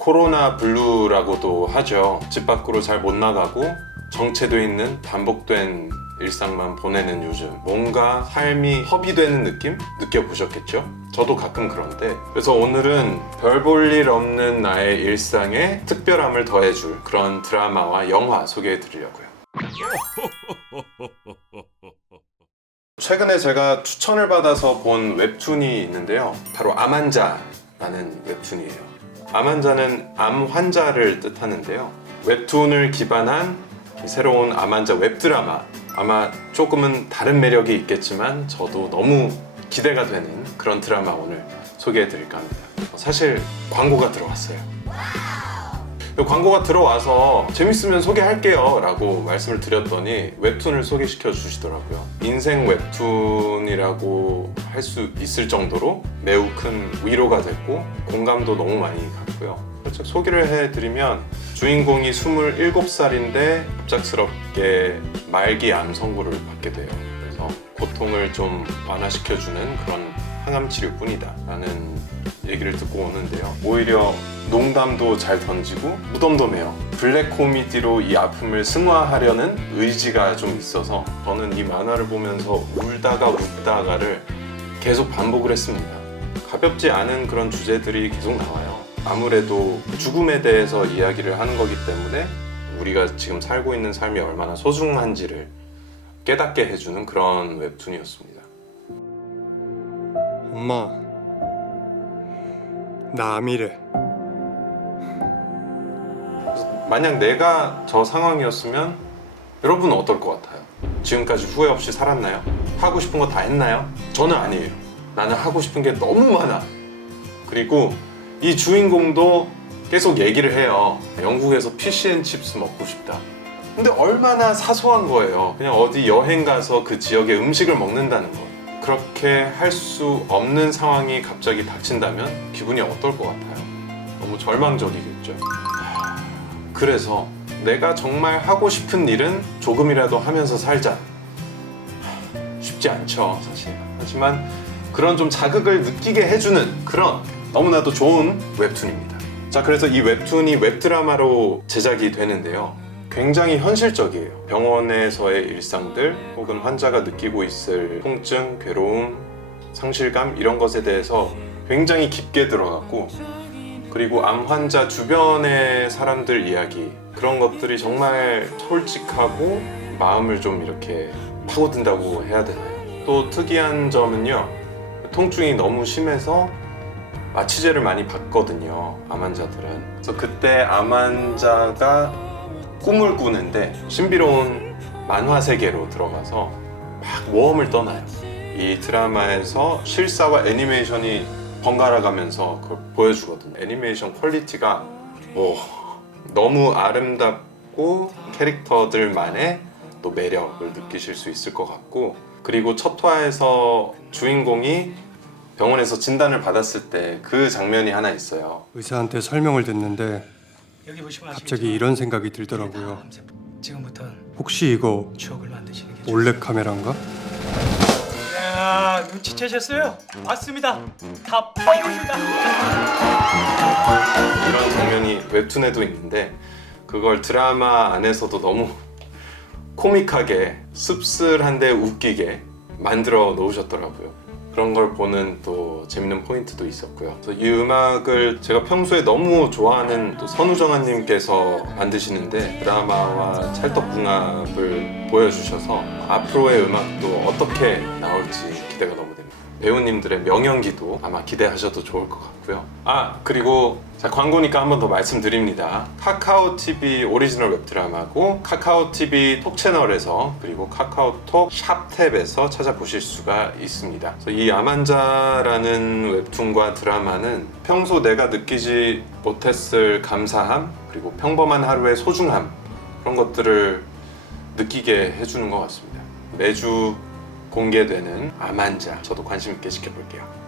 코로나 블루라고도 하죠. 집 밖으로 잘 못 나가고 정체돼 있는 반복된 일상만 보내는 요즘, 뭔가 삶이 허비되는 느낌? 느껴보셨겠죠? 저도 가끔 그런데, 그래서 오늘은 별 볼 일 없는 나의 일상에 특별함을 더해줄 그런 드라마와 영화 소개해 드리려고요. 최근에 제가 추천을 받아서 본 웹툰이 있는데요, 바로 암환자라는 웹툰이에요. 암환자는 암 환자를 뜻하는데요, 웹툰을 기반한 새로운 암환자 웹드라마, 아마 조금은 다른 매력이 있겠지만 저도 너무 기대가 되는 그런 드라마 오늘 소개해 드릴까 합니다. 사실 광고가 들어왔어요. 광고가 들어와서 재밌으면 소개할게요 라고 말씀을 드렸더니 웹툰을 소개시켜 주시더라고요. 인생 웹툰이라고 할 수 있을 정도로 매우 큰 위로가 됐고 공감도 너무 많이 갔고요. 살짝 소개를 해드리면, 주인공이 27살인데 갑작스럽게 말기 암 선고를 받게 돼요. 그래서 고통을 좀 완화시켜주는 그런 항암 치료뿐이다 라는 얘기를 듣고 오는데요, 오히려 농담도 잘 던지고 무덤덤해요. 블랙 코미디로 이 아픔을 승화하려는 의지가 좀 있어서 저는 이 만화를 보면서 울다가 웃다가를 계속 반복을 했습니다. 가볍지 않은 그런 주제들이 계속 나와요. 아무래도 죽음에 대해서 이야기를 하는 거기 때문에 우리가 지금 살고 있는 삶이 얼마나 소중한지를 깨닫게 해주는 그런 웹툰이었습니다. 엄마, 나 암이래. 만약 내가 저 상황이었으면 여러분은 어떨 것 같아요? 지금까지 후회 없이 살았나요? 하고 싶은 거 다 했나요? 저는 아니에요. 나는 하고 싶은 게 너무 많아. 그리고 이 주인공도 계속 얘기를 해요. 영국에서 피시앤칩스 먹고 싶다. 근데 얼마나 사소한 거예요. 그냥 어디 여행 가서 그 지역의 음식을 먹는다는 거. 그렇게 할 수 없는 상황이 갑자기 닥친다면 기분이 어떨 것 같아요? 너무 절망적이겠죠. 그래서 내가 정말 하고 싶은 일은 조금이라도 하면서 살자. 쉽지 않죠, 사실. 하지만 그런 좀 자극을 느끼게 해주는 그런 너무나도 좋은 웹툰입니다. 자, 그래서 이 웹툰이 웹드라마로 제작이 되는데요, 굉장히 현실적이에요. 병원에서의 일상들, 혹은 환자가 느끼고 있을 통증, 괴로움, 상실감, 이런 것에 대해서 굉장히 깊게 들어갔고, 그리고 암 환자 주변의 사람들 이야기, 그런 것들이 정말 솔직하고 마음을 좀 이렇게 파고든다고 해야 되나요? 또 특이한 점은요, 통증이 너무 심해서 마취제를 많이 받거든요, 암 환자들은. 그래서 그때 암 환자가 꿈을 꾸는데 신비로운 만화 세계로 들어가서 막 모험을 떠나요. 이 드라마에서 실사와 애니메이션이 번갈아 가면서 그걸 보여주거든요. 애니메이션 퀄리티가 너무 아름답고 캐릭터들만의 또 매력을 느끼실 수 있을 것 같고, 그리고 첫 화에서 주인공이 병원에서 진단을 받았을 때 그 장면이 하나 있어요. 의사한테 설명을 듣는데 여기 보시면 갑자기 이런 생각이 들더라고요. 지금부터 혹시 이거 추억을 만드시는 게 몰래 카메라인가? 야, 눈치채셨어요? 맞습니다. 다 파이입니다. 이런 장면이 웹툰에도 있는데 그걸 드라마 안에서도 너무 코믹하게, 씁쓸한데 웃기게 만들어 놓으셨더라고요. 그런 걸 보는 또 재밌는 포인트도 있었고요. 그래서 이 음악을 제가 평소에 너무 좋아하는 또 선우정아님께서 만드시는데 드라마와 찰떡궁합을 보여주셔서 앞으로의 음악도 어떻게 나올지 기대가 너무 됩니다. 배우님들의 명연기도 아마 기대하셔도 좋을 것 같고요. 그리고 자, 광고니까 한 번 더 말씀드립니다. 카카오TV 오리지널 웹드라마고 카카오TV 톡 채널에서, 그리고 카카오톡 샵탭에서 찾아보실 수가 있습니다. 그래서 이 암환자라는 웹툰과 드라마는 평소 내가 느끼지 못했을 감사함, 그리고 평범한 하루의 소중함, 그런 것들을 느끼게 해주는 것 같습니다. 매주 공개되는 암환자, 저도 관심 있게 지켜볼게요.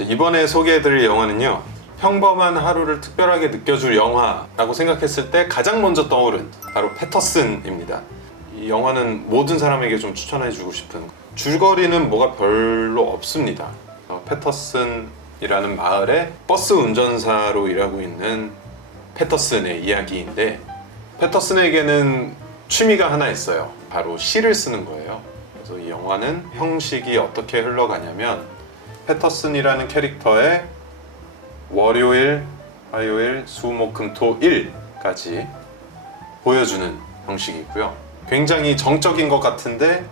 이번에 소개해드릴 영화는요, 평범한 하루를 특별하게 느껴줄 영화라고 생각했을 때 가장 먼저 떠오른 바로 패터슨입니다. 이 영화는 모든 사람에게 좀 추천해주고 싶은, 줄거리는 뭐가 별로 없습니다. 패터슨 패터슨이라는 마을에 버스 운전사로 일하고 있는 패터슨의 이야기인데, 패터슨에게는 취미가 하나 있어요. 바로 시를 쓰는 거예요. 그래서 이 영화는 형식이 어떻게 흘러가냐면, 패터슨이라는 캐릭터의 월요일, 화요일, 수, 목, 금, 토, 일까지 보여주는 형식이고요. 굉장히 정적인 것 같은데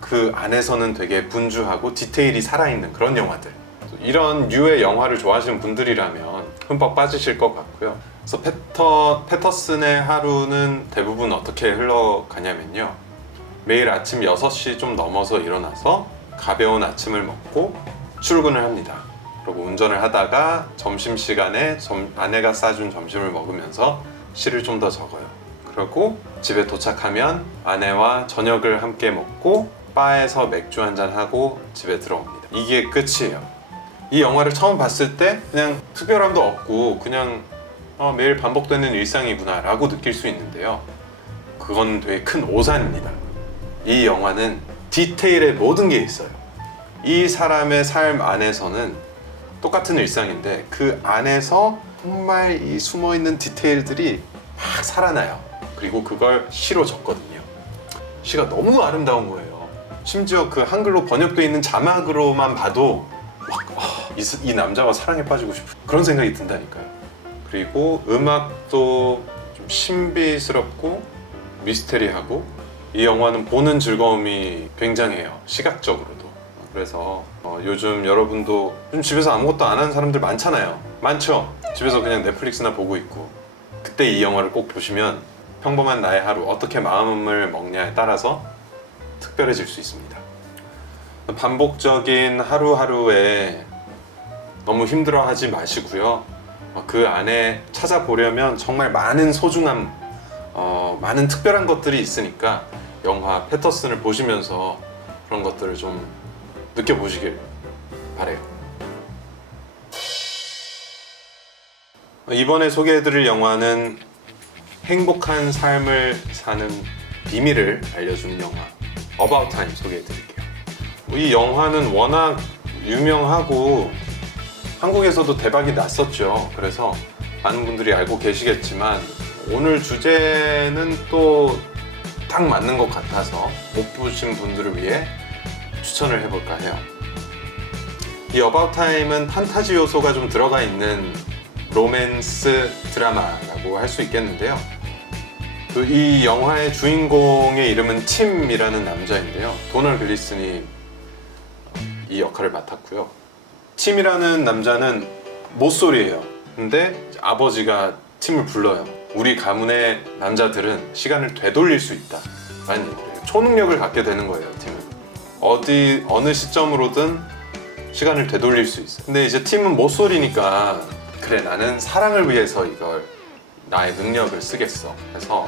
그 안에서는 되게 분주하고 디테일이 살아있는 그런 영화들. 이런 류의 영화를 좋아하시는 분들이라면 흠뻑 빠지실 것 같고요. 그래서 패터슨의 하루는 대부분 어떻게 흘러가냐면요. 매일 아침 6시 좀 넘어서 일어나서 가벼운 아침을 먹고 출근을 합니다. 그리고 운전을 하다가 점심시간에 아내가 싸준 점심을 먹으면서 시를 좀 더 적어요. 그리고 집에 도착하면 아내와 저녁을 함께 먹고 바에서 맥주 한잔 하고 집에 들어옵니다. 이게 끝이에요. 이 영화를 처음 봤을 때 그냥 특별함도 없고 그냥 매일 반복되는 일상이구나 라고 느낄 수 있는데요. 그건 되게 큰 오산입니다. 이 영화는 디테일에 모든 게 있어요. 이 사람의 삶 안에서는 똑같은 일상인데 그 안에서 정말 이 숨어있는 디테일들이 막 살아나요. 그리고 그걸 시로 적거든요. 시가 너무 아름다운 거예요. 심지어 그 한글로 번역되어 있는 자막으로만 봐도 이 남자와 사랑에 빠지고 싶은 그런 생각이 든다니까요. 그리고 음악도 좀 신비스럽고 미스테리하고, 이 영화는 보는 즐거움이 굉장해요. 시각적으로도. 그래서 요즘 여러분도 좀 집에서 아무것도 안 하는 사람들 많잖아요. 많죠? 집에서 그냥 넷플릭스나 보고 있고, 그때 이 영화를 꼭 보시면 평범한 나의 하루 어떻게 마음을 먹냐에 따라서 특별해질 수 있습니다. 반복적인 하루하루에 너무 힘들어하지 마시고요. 그 안에 찾아보려면 정말 많은 소중함, 많은 특별한 것들이 있으니까 영화 패터슨을 보시면서 그런 것들을 좀 느껴보시길 바래요. 이번에 소개해드릴 영화는 행복한 삶을 사는 비밀을 알려주는 영화 About Time 소개해드릴게요. 이 영화는 워낙 유명하고 한국에서도 대박이 났었죠. 그래서 많은 분들이 알고 계시겠지만 오늘 주제는 또 딱 맞는 것 같아서 못 보신 분들을 위해 추천을 해볼까 해요. 이 About Time은 판타지 요소가 좀 들어가 있는 로맨스 드라마라고 할 수 있겠는데요. 이 영화의 주인공의 이름은 팀이라는 남자인데요. 도널 글리슨이 이 역할을 맡았고요. 팀이라는 남자는 모쏠이에요. 근데 아버지가 팀을 불러요. 우리 가문의 남자들은 시간을 되돌릴 수 있다 라는 얘기예요. 초능력을 갖게 되는 거예요. 팀은 어느 시점으로든 시간을 되돌릴 수 있어요. 근데 이제 팀은 모쏠이니까 그래, 나는 사랑을 위해서 이걸 나의 능력을 쓰겠어. 그래서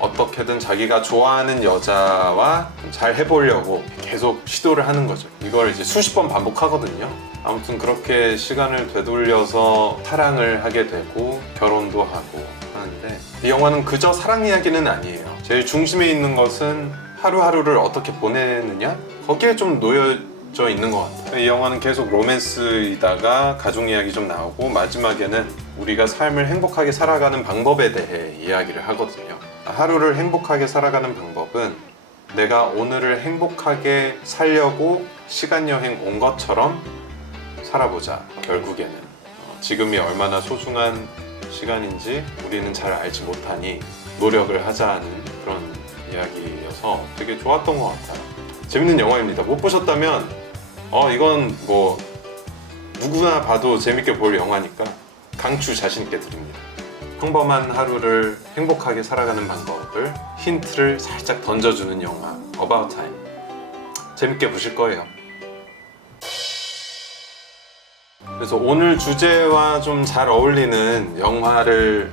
어떻게든 자기가 좋아하는 여자와 잘 해보려고 계속 시도를 하는 거죠. 이걸 이제 수십 번 반복하거든요. 아무튼 그렇게 시간을 되돌려서 사랑을 하게 되고 결혼도 하고 하는데, 이 영화는 그저 사랑 이야기는 아니에요. 제일 중심에 있는 것은 하루하루를 어떻게 보내느냐? 거기에 좀 놓여져 있는 것 같아요. 이 영화는 계속 로맨스이다가 가족 이야기 좀 나오고 마지막에는 우리가 삶을 행복하게 살아가는 방법에 대해 이야기를 하거든요. 하루를 행복하게 살아가는 방법은 내가 오늘을 행복하게 살려고 시간여행 온 것처럼 살아보자. 결국에는 지금이 얼마나 소중한 시간인지 우리는 잘 알지 못하니 노력을 하자는 그런 이야기여서 되게 좋았던 것 같아요. 재밌는 영화입니다. 못 보셨다면 이건 뭐 누구나 봐도 재밌게 볼 영화니까 강추 자신 있게 드립니다. 평범한 하루를 행복하게 살아가는 방법을 힌트를 살짝 던져주는 영화 About Time. 재밌게 보실 거예요. 그래서 오늘 주제와 좀 잘 어울리는 영화를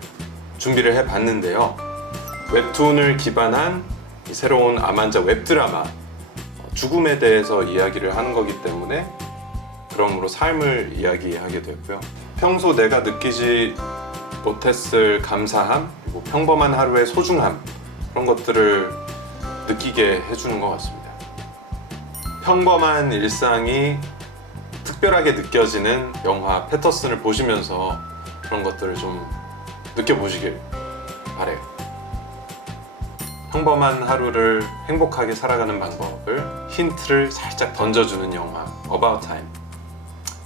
준비를 해봤는데요. 웹툰을 기반한 새로운 암환자 웹드라마, 죽음에 대해서 이야기를 하는 거기 때문에 그러므로 삶을 이야기하게 되고요. 평소 내가 느끼지 못했을 감사함, 그리고 평범한 하루의 소중함, 그런 것들을 느끼게 해주는 것 같습니다. 평범한 일상이 특별하게 느껴지는 영화 패터슨을 보시면서 그런 것들을 좀 느껴보시길 바래요. 평범한 하루를 행복하게 살아가는 방법을 힌트를 살짝 던져주는 영화 About Time.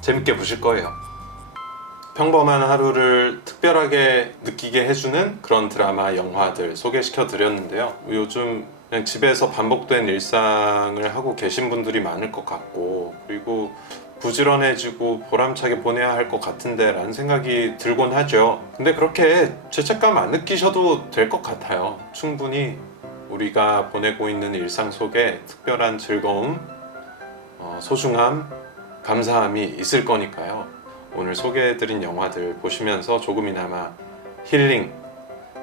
재밌게 보실 거예요. 평범한 하루를 특별하게 느끼게 해주는 그런 드라마, 영화들 소개시켜 드렸는데요. 요즘 그냥 집에서 반복된 일상을 하고 계신 분들이 많을 것 같고, 그리고 부지런해지고 보람차게 보내야 할 것 같은데 라는 생각이 들곤 하죠. 근데 그렇게 죄책감 안 느끼셔도 될 것 같아요. 충분히 우리가 보내고 있는 일상 속에 특별한 즐거움, 소중함, 감사함이 있을 거니까요. 오늘 소개해드린 영화들 보시면서 조금이나마 힐링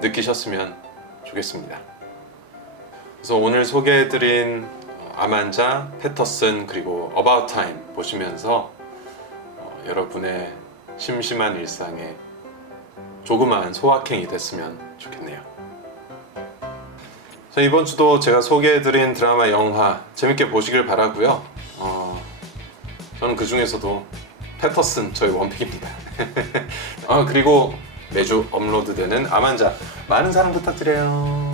느끼셨으면 좋겠습니다. 그래서 오늘 소개해드린 아만자, 패터슨 그리고 About Time 보시면서 여러분의 심심한 일상에 조그마한 소확행이 됐으면 좋겠네요. 자, 이번 주도 제가 소개해드린 드라마, 영화 재밌게 보시길 바라고요. 저는 그 중에서도 패터슨 저희 원픽입니다. 그리고 매주 업로드되는 아만자 많은 사랑 부탁드려요.